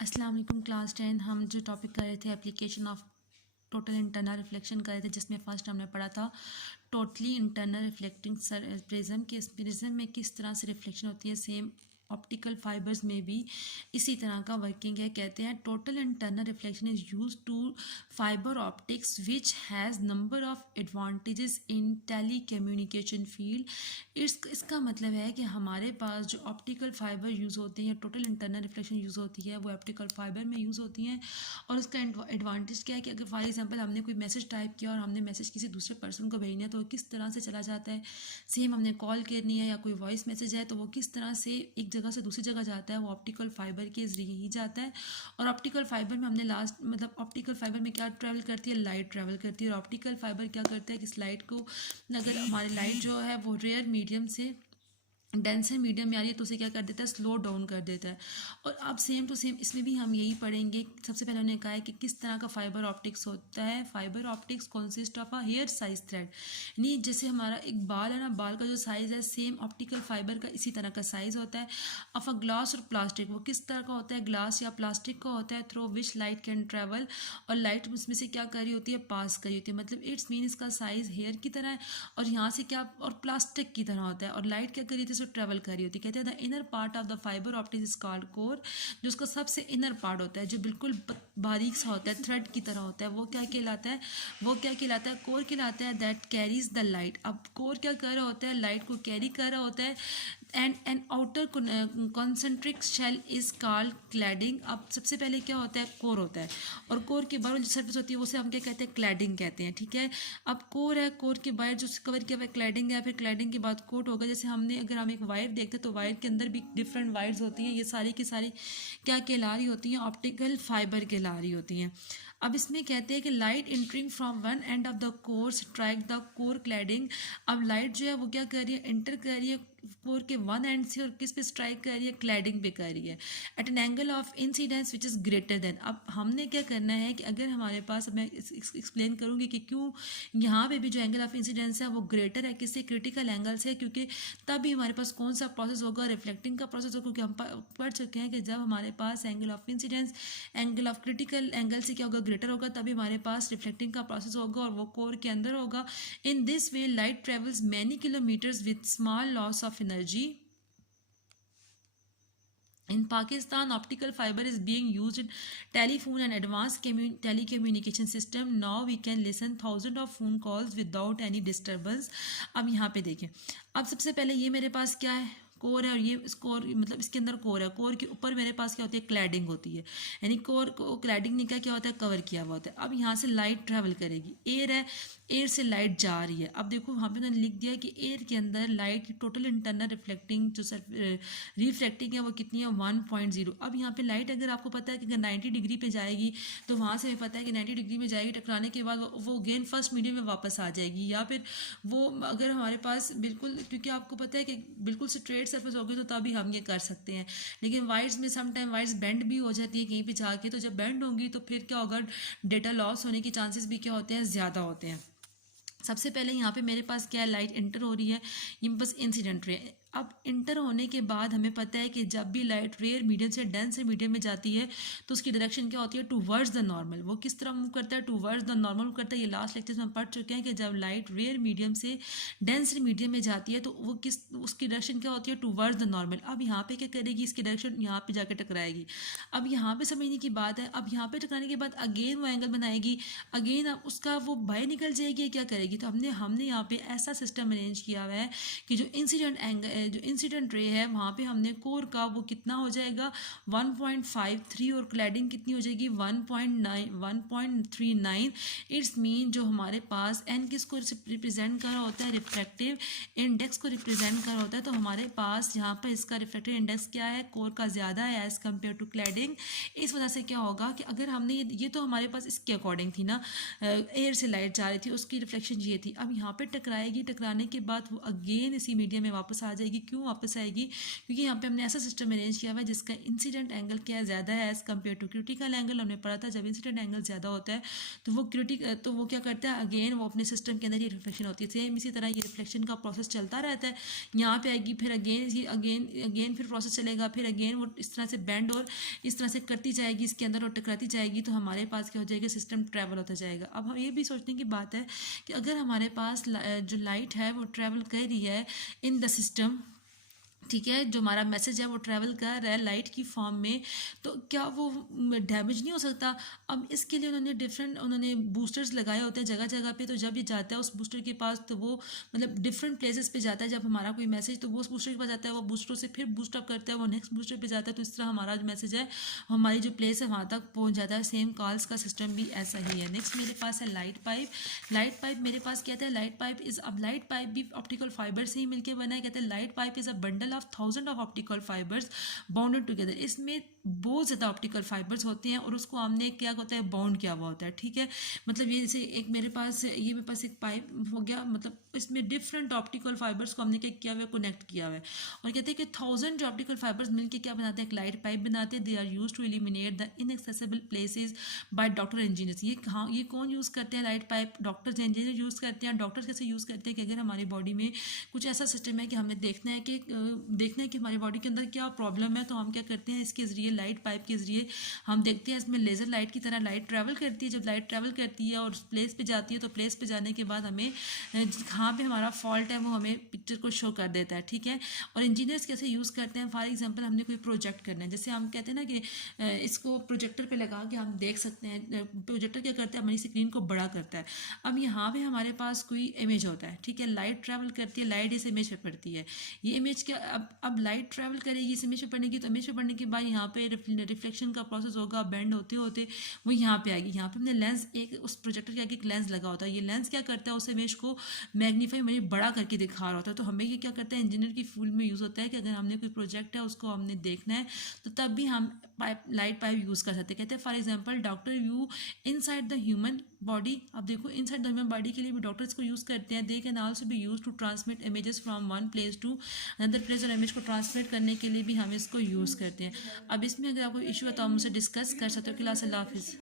अस्सलाम वालेकुम क्लास 10। हम जो टॉपिक कर रहे थे application of total internal reflection कर रहे थे, जिसमें फर्स्ट हमने पढ़ा था टोटली इंटरनल रिफ्लेक्टिंग प्रिज्म के प्रिज्म में किस तरह से रिफ्लेक्शन होती है। सेम ऑप्टिकल फाइबर्स में भी इसी तरह का वर्किंग है। कहते हैं total internal reflection is use to fibre optics which has number of advantages in telecommunication field. इसका मतलब है कि हमारे पास जो ऑप्टिकल फाइबर यूज़ होते हैं या टोटल इंटरनल रिफ्लेक्शन यूज़ होती है वो ऑप्टिकल फाइबर में यूज़ होती हैं। और उसका एडवांटेज क्या है कि अगर फॉर एग्जांपल हमने कोई मैसेज टाइप किया और हमने मैसेज किसी दूसरे पर्सन को भेजना है तो वो किस तरह से चला जाता है। सेम हमने कॉल करनी है या कोई वॉइस मैसेज है तो वो किस तरह से एक जगह से दूसरी जगह जाता है, वो ऑप्टिकल फाइबर के जरिए ही जाता है। और ऑप्टिकल फाइबर में हमने लास्ट मतलब ऑप्टिकल फाइबर में क्या ट्रैवल करती है, लाइट ट्रैवल करती है। और ऑप्टिकल फाइबर क्या करता है कि इस लाइट को, अगर हमारी लाइट जो है वो रेयर मीडियम से डेंसर मीडियम में आ रही है तो उसे क्या कर देता है, स्लो डाउन कर देता है। और अब सेम टू सेम इसमें भी हम यही पढ़ेंगे। सबसे पहले उन्होंने कहा है कि किस तरह का फाइबर ऑप्टिक्स होता है। Fibre optics consist of a hair size thread, यानी जैसे हमारा एक बाल है ना, बाल का जो साइज़ है सेम ऑप्टिकल फाइबर का इसी तरह का साइज़ होता है। ऑफ अ ग्लास और प्लास्टिक, वो किस तरह का होता है, ग्लास या प्लास्टिक का होता है। Through which light can travel, और लाइट उसमें से क्या कर रही होती है, पास कर रही होती है। मतलब इट्स मीन इसका साइज़ हेयर की तरह है और यहाँ से क्या, और प्लास्टिक की तरह होता है। और लाइट क्या कर रही थी, ट्रेवल कर रही होती है। कहते हैं the inner part of the fibre optic is called core, जो उसका सबसे इनर पार्ट होता है जो बिल्कुल बारीक सा होता है, थ्रेड की तरह होता है, वो क्या कहलाता है, वो क्या कहलाता है, कोर कहलाता है। That carries the light. अब कोर क्या कर रहा होता है, लाइट को कैरी कर रहा होता है। And an outer concentric shell is called cladding. अब सबसे पहले क्या होता है, कोर होता है। और कोर के बाहर जो सर्फेस होती है उसे हम क्या कहते हैं, क्लैडिंग कहते हैं। ठीक है, अब कोर है, कोर के बाहर जो कवर किया हुआ है क्लैडिंग है, फिर क्लैडिंग के बाद कोट होगा। जैसे हमने अगर हम एक वायर देखते हैं तो वायर के अंदर भी डिफरेंट वायर्स होती हैं, ये सारी की सारी क्या कहला रही होती हैं, ऑप्टिकल फाइबर कहला रही होती हैं। अब इसमें कहते हैं कि light entering from one end of the core strike the core cladding. अब लाइट जो है वो क्या कर रही है, एंटर कर रही है कोर के वन एंड से और किस पे स्ट्राइक कर रही है, क्लैडिंग पे कर रही है at an angle of incidence which is greater than. अब हमने क्या करना है कि अगर हमारे पास, मैं एक्सप्लेन करूँगी कि क्यों यहाँ पे भी जो एंगल ऑफ इंसिडेंस है वो ग्रेटर है, किससे, क्रिटिकल एंगल से। क्योंकि तभी हमारे पास कौन सा प्रोसेस होगा, रिफ्लेक्टिंग का प्रोसेस होगा। क्योंकि हम पढ़ चुके हैं कि जब हमारे पास angle of incidence angle of critical angle से क्या होगा, ग्रेटर होगा, तभी हमारे पास रिफ्लेक्टिंग का प्रोसेस होगा और वो कोर के अंदर होगा। In this way light travels many kilometres with small loss of energy. In Pakistan, optical fiber is being used in telephone and advanced telecommunication system. Now we can listen thousands of phone calls without any disturbance. अब यहाँ पे देखें, अब सबसे पहले ये मेरे पास क्या है, कोर है। और ये इस कोर मतलब इसके अंदर कोर है, कोर के ऊपर मेरे पास क्या होती है, क्लैडिंग होती है। यानी कोर को क्लैडिंग ने क्या होता है, कवर किया हुआ होता है। अब यहाँ से लाइट ट्रैवल करेगी, एयर है, एयर से लाइट जा रही है। अब देखो वहाँ पे उन्होंने लिख दिया कि एयर के अंदर लाइट टोटल इंटरनल रिफ्लेक्टिंग जो रिफ्लेक्टिंग है वो कितनी है, 1.0। अब यहाँ पे लाइट अगर आपको पता है कि अगर 90 डिग्री पे जाएगी तो वहाँ से हमें पता है कि 90 डिग्री में जाएगी, टकराने के बाद वो अगेन फर्स्ट मीडियम में वापस आ जाएगी। या फिर वो अगर हमारे पास बिल्कुल, क्योंकि आपको पता है कि बिल्कुल स्ट्रेट सरफेस होगी तो तभी हम ये कर सकते हैं। लेकिन वायर्स में सम टाइम वायर्स बेंड भी हो जाती है कहीं पे जाके, तो जब बेंड होंगी तो फिर क्या होगा, डेटा लॉस होने के चांसेस भी क्या होते हैं, ज़्यादा होते हैं। सबसे पहले यहाँ पे मेरे पास क्या है, लाइट इंटर हो रही है, ये बस इंसिडेंट रे। अब इंटर होने के बाद हमें पता है कि जब भी लाइट रेयर मीडियम से डेंस मीडियम में जाती है तो उसकी डायरेक्शन क्या होती है, टूवर्ड्स द नॉर्मल। वो किस तरह मूव करता है, टूवर्ड्स द नॉर्मल मूव करता है। ये लास्ट लेक्चर में हम पढ़ चुके हैं कि जब लाइट रेयर मीडियम से डेंस मीडियम में जाती है तो वो किस, उसकी डायरेक्शन क्या होती है, टूवर्ड्स द नॉर्मल। अब यहाँ पे क्या करेगी, इसकी डायरेक्शन यहाँ पे जाकर टकराएगी। अब यहाँ पे समझने की बात है, अब यहाँ पे टकराने के बाद अगेन वो एंगल बनाएगी, अगेन अब उसका वो बाहर निकल जाएगी, क्या करेगी। तो हमने यहाँ पे ऐसा सिस्टम अरेंज किया हुआ है कि जो इंसिडेंट रे है वहाँ पे हमने कोर का वो कितना हो जाएगा, 1.53, और क्लैडिंग कितनी हो जाएगी, 1.39। इट्स मीन जो हमारे पास एन किसको रिप्रेजेंट कर रहा होता है, रिफ्रैक्टिव इंडेक्स को रिप्रेजेंट कर रहा होता है। तो हमारे पास यहाँ पर इसका रिफ्रैक्टिव इंडेक्स क्या है, कोर का ज़्यादा है एज़ कम्पेयर टू क्लैडिंग। इस वजह से क्या होगा कि अगर हमने ये तो हमारे पास इसके अकॉर्डिंग थी ना, एयर से लाइट जा रही थी, उसकी रिफ्लेक्शन ये थी। अब यहाँ पे टकराएगी, टकराने के बाद वो अगेन इसी मीडियम में वापस आ जाएगी। आएगी। क्यों वापस आएगी? क्योंकि यहाँ पे हमने ऐसा सिस्टम अरेंज किया हुआ है जिसका इंसिडेंट एंगल क्या है, ज़्यादा है as compare to critical angle. हमने पढ़ा था जब इंसिडेंट एंगल ज़्यादा होता है तो वो क्या करता है, अगेन वो अपने सिस्टम के अंदर ही रिफ्लेक्शन होती है। सेम इसी तरह ये रिफ्लेक्शन का प्रोसेस चलता रहता है। यहाँ पे आएगी, फिर अगेन फिर प्रोसेस चलेगा, फिर अगेन वो इस तरह से बेंड और इस तरह से करती जाएगी इसके अंदर और टकराती जाएगी, तो हमारे पास क्या हो जाएगा, सिस्टम ट्रैवल होता जाएगा। अब हम ये भी सोचने की बात है कि अगर हमारे पास जो लाइट है वो ट्रैवल कर रही है इन द सिस्टम, ठीक है, जो हमारा मैसेज है वो ट्रैवल कर रहा है लाइट की फॉर्म में, तो क्या वो डैमेज नहीं हो सकता? अब इसके लिए उन्होंने बूस्टर्स लगाए होते हैं जगह जगह पे। तो जब ये जाता है उस बूस्टर के पास तो वो मतलब डिफरेंट प्लेसेस पे जाता है। जब हमारा कोई मैसेज तो वो उस बूस्टर के पास जाता है, वो बूस्टर से फिर बूस्ट अप करता है, वो नेक्स्ट बूस्टर पे जाता है। तो इस तरह हमारा जो मैसेज है हमारी जो प्लेस है वहाँ तक पहुँच जाता है। सेम कॉल्स का सिस्टम भी ऐसा ही है। नेक्स्ट मेरे पास है लाइट पाइप। लाइट पाइप मेरे पास क्या था, लाइट पाइप भी ऑप्टिकल फाइबर से ही मिलकर बना है। कहते हैं light pipe is a bundle of thousand of optical fibres bounded together. इसमें बहुत ज़्यादा ऑप्टिकल फाइबर्स होते हैं और उसको हमने क्या होता है, बाउंड किया हुआ होता है, ठीक है। मतलब ये जैसे एक मेरे पास एक पाइप हो गया, मतलब इसमें डिफरेंट ऑप्टिकल फाइबर्स को हमने क्या किया हुआ है, कनेक्ट किया हुआ है। और कहते हैं कि थाउजेंड जो ऑप्टिकल फाइबर्स मिलकर क्या बनाते हैं, एक लाइट पाइप बनाते हैं। They are use to eliminate the inaccessible places by doctor engineers. ये कौन यूज़ करते हैं light pipe? Doctors engineer use करते हैं। डॉक्टर्स कैसे यूज़ करते हैं कि अगर हमारी बॉडी में कुछ ऐसा सिस्टम है कि हमें देखना है कि हमारी बॉडी के अंदर क्या प्रॉब्लम है, तो हम क्या करते हैं, इसके ज़रिए लाइट पाइप के ज़रिए हम देखते हैं। इसमें लेज़र लाइट की तरह लाइट ट्रैवल करती है। जब लाइट ट्रैवल करती है और प्लेस पे जाती है तो प्लेस पे जाने के बाद हमें जहाँ पे हमारा फॉल्ट है वो हमें पिक्चर को शो कर देता है, ठीक है। और इंजीनियर्स कैसे यूज़ करते हैं, फॉर एग्जांपल हमने कोई प्रोजेक्ट करना है, जैसे हम कहते हैं ना कि इसको प्रोजेक्टर पे लगा के हम देख सकते हैं। प्रोजेक्टर क्या करता है, हमारी स्क्रीन को बड़ा करता है। अब यहाँ पे हमारे पास कोई इमेज होता है, ठीक है, लाइट ट्रैवल करती है, लाइट इस इमेज पे पड़ती है। ये इमेज क्या, अब लाइट ट्रैवल करेगी, इस इमेज पे पड़ने की, तो इमेज पे पड़ने के बाद यहाँ पे रिफ्लेक्शन का प्रोसेस होगा, बेंड होते होते वो यहाँ पे आएगी। यहाँ पे हमने लेंस, एक उस प्रोजेक्टर के आगे एक लेंस लगा होता है। ये लेंस क्या करता है, उस इमेज को मैग्नीफाई यानी बड़ा करके दिखा रहा होता है। तो हमें ये क्या करता है, इंजीनियर की फील्ड में यूज़ होता है कि अगर हमने कोई प्रोजेक्ट है उसको हमने देखना है तो तब भी हम लाइट पाइप यूज़ कर सकते हैं। कहते हैं for example doctor view inside the human body. अब देखो इनसाइड द ह्यूमन बॉडी के लिए भी डॉक्टर्स को यूज़ करते हैं। They can also be use to transmit images from one place to another place. और इमेज को ट्रांसमिट करने के लिए भी हम इसको यूज़ करते हैं। अब इसमें अगर आपको इशू है तो आप मुझसे डिस्कस कर सकते हो। क्लास, अल्लाह हाफिज़।